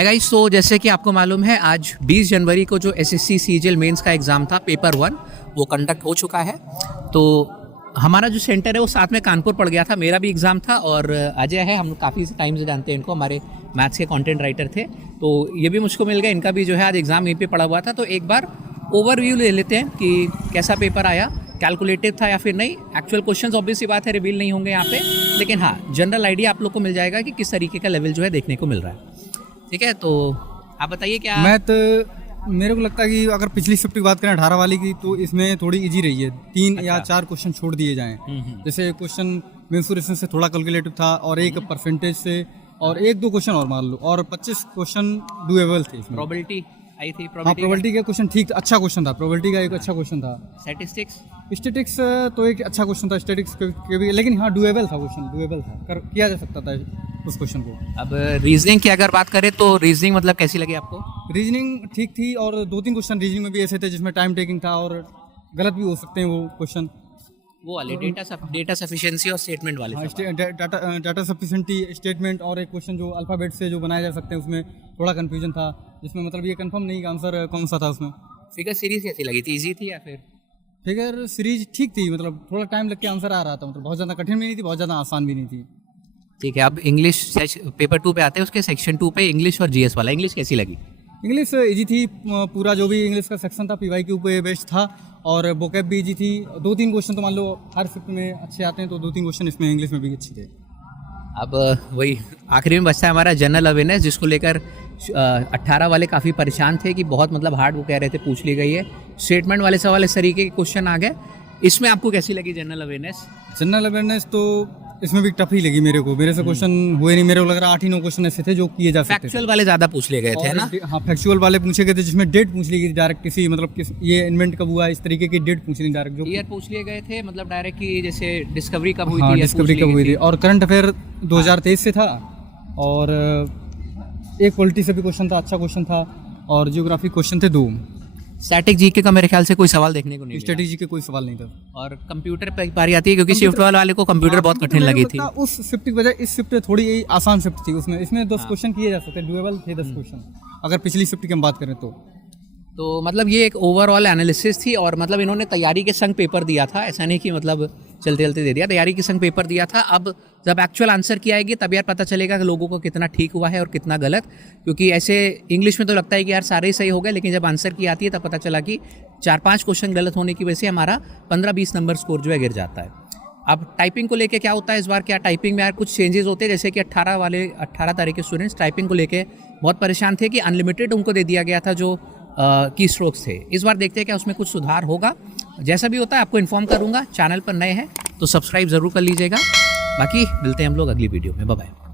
Hi guys, तो जैसे कि आपको मालूम है आज 20 जनवरी को जो एसएससी सीजीएल मेंस का एग्ज़ाम था पेपर 1 वो कंडक्ट हो चुका है। तो हमारा जो सेंटर है वो साथ में कानपुर पड़ गया था, मेरा भी एग्ज़ाम था। और अजय है, हम काफ़ी टाइम से जानते हैं इनको, हमारे मैथ्स के कंटेंट राइटर थे, तो ये भी मुझको मिल गया। इनका भी जो है आज एग्ज़ाम यहीं पे पड़ा हुआ था। तो एक बार ओवरव्यू ले लेते हैं कि कैसा पेपर आया, कैलकुलेटिव था या फिर नहीं। एक्चुअल क्वेश्चंस ऑब्वियस सी बात है रिवील नहीं होंगे यहाँ पे, लेकिन हाँ जनरल आइडिया आप लोग को मिल जाएगा कि किस तरीके का लेवल जो है देखने को मिल रहा है। ठीक है, तो आप बताइए क्या। मेरे को लगता है कि अगर पिछली शिफ्ट की बात करें 18 वाली की, तो इसमें थोड़ी इजी रही है। 3 या 4 क्वेश्चन छोड़ दिए जाएं। जैसे क्वेश्चन मेंसुरेशन से थोड़ा कैलकुलेटिव था, और एक परसेंटेज से, और 1-2 क्वेश्चन और मान लो, और 25 क्वेश्चन डूएबल थे इसमें। प्रोबेबिलिटी आई थी, प्रोबेबिलिटी का क्वेश्चन ठीक, अच्छा क्वेश्चन था। प्रोबेबिलिटी का एक अच्छा क्वेश्चन था। स्टैटिस्टिक्स तो एक अच्छा क्वेश्चन था स्टैटिस्टिक्स के भी, लेकिन हाँ डूएबल था क्वेश्चन, डूएबल था, किया जा सकता था उस क्वेश्चन को। अब रीजनिंग की अगर बात करें तो रीजनिंग मतलब कैसी लगी आपको? रीजनिंग ठीक थी, और 2-3 क्वेश्चन रीजनिंग में भी ऐसे थे जिसमें टाइम टेकिंग था, और गलत भी हो सकते हैं वो क्वेश्चन। वो वाले डेटा सफिशिएंसी और स्टेटमेंट वाले। डाटा सफिशिएंटी स्टेटमेंट, और एक क्वेश्चन जो अल्फ़ाबेट से जो बनाए जा सकते हैं उसमें थोड़ा कन्फ्यूजन था, जिसमें मतलब ये कंफर्म नहीं कि आंसर कौन सा था उसमें। फिगर सीरीज कैसी लगी थी, इजी थी या फिर? फिगर सीरीज ठीक थी, मतलब थोड़ा टाइम लग के आंसर आ रहा था, मतलब बहुत ज़्यादा कठिन भी नहीं थी, बहुत ज़्यादा आसान भी नहीं थी। ठीक है, अब इंग्लिश पेपर 2 पे आते हैं, उसके सेक्शन 2 पे इंग्लिश और जीएस वाला। इंग्लिश कैसी लगी? इंग्लिश इजी थी, पूरा जो भी इंग्लिश का सेक्शन था पीवाईक्यू पे बेस्ड था, और वोकैब भी इजी थी। 2-3 क्वेश्चन तो मान लो हर शिफ्ट में अच्छे आते हैं, तो 2-3 क्वेश्चन इसमें इंग्लिश में भी अच्छे थे। अब वही आखिरी में बचता है हमारा जनरल अवेयरनेस, जिसको लेकर 18 वाले काफ़ी परेशान थे कि बहुत मतलब हार्ड वो कह रहे थे पूछ ली गई है। स्टेटमेंट वाले सवाल इस तरीके के क्वेश्चन आ गए। इसमें आपको कैसी लगी जनरल अवेयरनेस? जनरल अवेयरनेस तो इसमें भी टफ ही लगी मेरे को। मेरे से क्वेश्चन हुए नहीं, मेरे को लग रहा 8-9 क्वेश्चन ऐसे थे जो किए जा सकते थे। फैक्चुअल वाले ज़्यादा पूछ लिए गए थे ना? हाँ, फैक्चुअल वाले पूछे गए थे, जिसमें डेट पूछ ली गई डायरेक्ट, किसी मतलब ये इन्वेंट कब हुआ, इस तरीके की डेट पूछ ली डायरेक्ट। जो ईयर पूछ लिए गए थे, मतलब डायरेक्ट की जैसे डिस्कवरी कब हुई हाँ, थी, डिस्कवरी कब हुई थी। और करंट अफेयर 2023 से था, और एक पॉलिटी से भी क्वेश्चन था, अच्छा क्वेश्चन था, और जियोग्राफी क्वेश्चन थे 2। स्टैटिक जीके का मेरे ख्याल से कोई सवाल देखने को नहीं मिला। स्ट्रेटेजी के कोई सवाल नहीं था। और कंप्यूटर पे बारी आती है, क्योंकि शिफ्ट वाले को कंप्यूटर बहुत कठिन लगी थी। उस शिफ्ट की वजह इस शिफ्ट थोड़ी आसान शिफ्ट थी, उसमें इसमें 10 क्वेश्चन किए जा सकते, डुएबल थे 10 क्वेश्चन, अगर पिछली शिफ्ट की हम बात करें तो मतलब ये एक ओवरऑल एनालिसिस थी। और मतलब इन्होंने तैयारी के संग पेपर दिया था, ऐसा नहीं कि मतलब चलते चलते दे दिया, तैयारी के संग पेपर दिया था। अब जब एक्चुअल आंसर की आएगी तब यार पता चलेगा कि लोगों को कितना ठीक हुआ है और कितना गलत। क्योंकि ऐसे इंग्लिश में तो लगता है कि यार सारे ही सही हो गए, लेकिन जब आंसर की आती है तब पता चला कि 4-5 क्वेश्चन गलत होने की वजह से हमारा 15-20 नंबर स्कोर जो है गिर जाता है। अब टाइपिंग को लेके क्या होता है इस बार, क्या टाइपिंग में यार कुछ चेंजेस होते हैं, जैसे कि 18 तारीख के स्टूडेंट्स टाइपिंग को लेके बहुत परेशान थे कि अनलिमिटेड उनको दे दिया गया था जो की स्ट्रोक्स थे। इस बार देखते हैं क्या उसमें कुछ सुधार होगा। जैसा भी होता है आपको इन्फॉर्म करूंगा। चैनल पर नए हैं तो सब्सक्राइब ज़रूर कर लीजिएगा। बाकी मिलते हैं हम लोग अगली वीडियो में। Bye bye.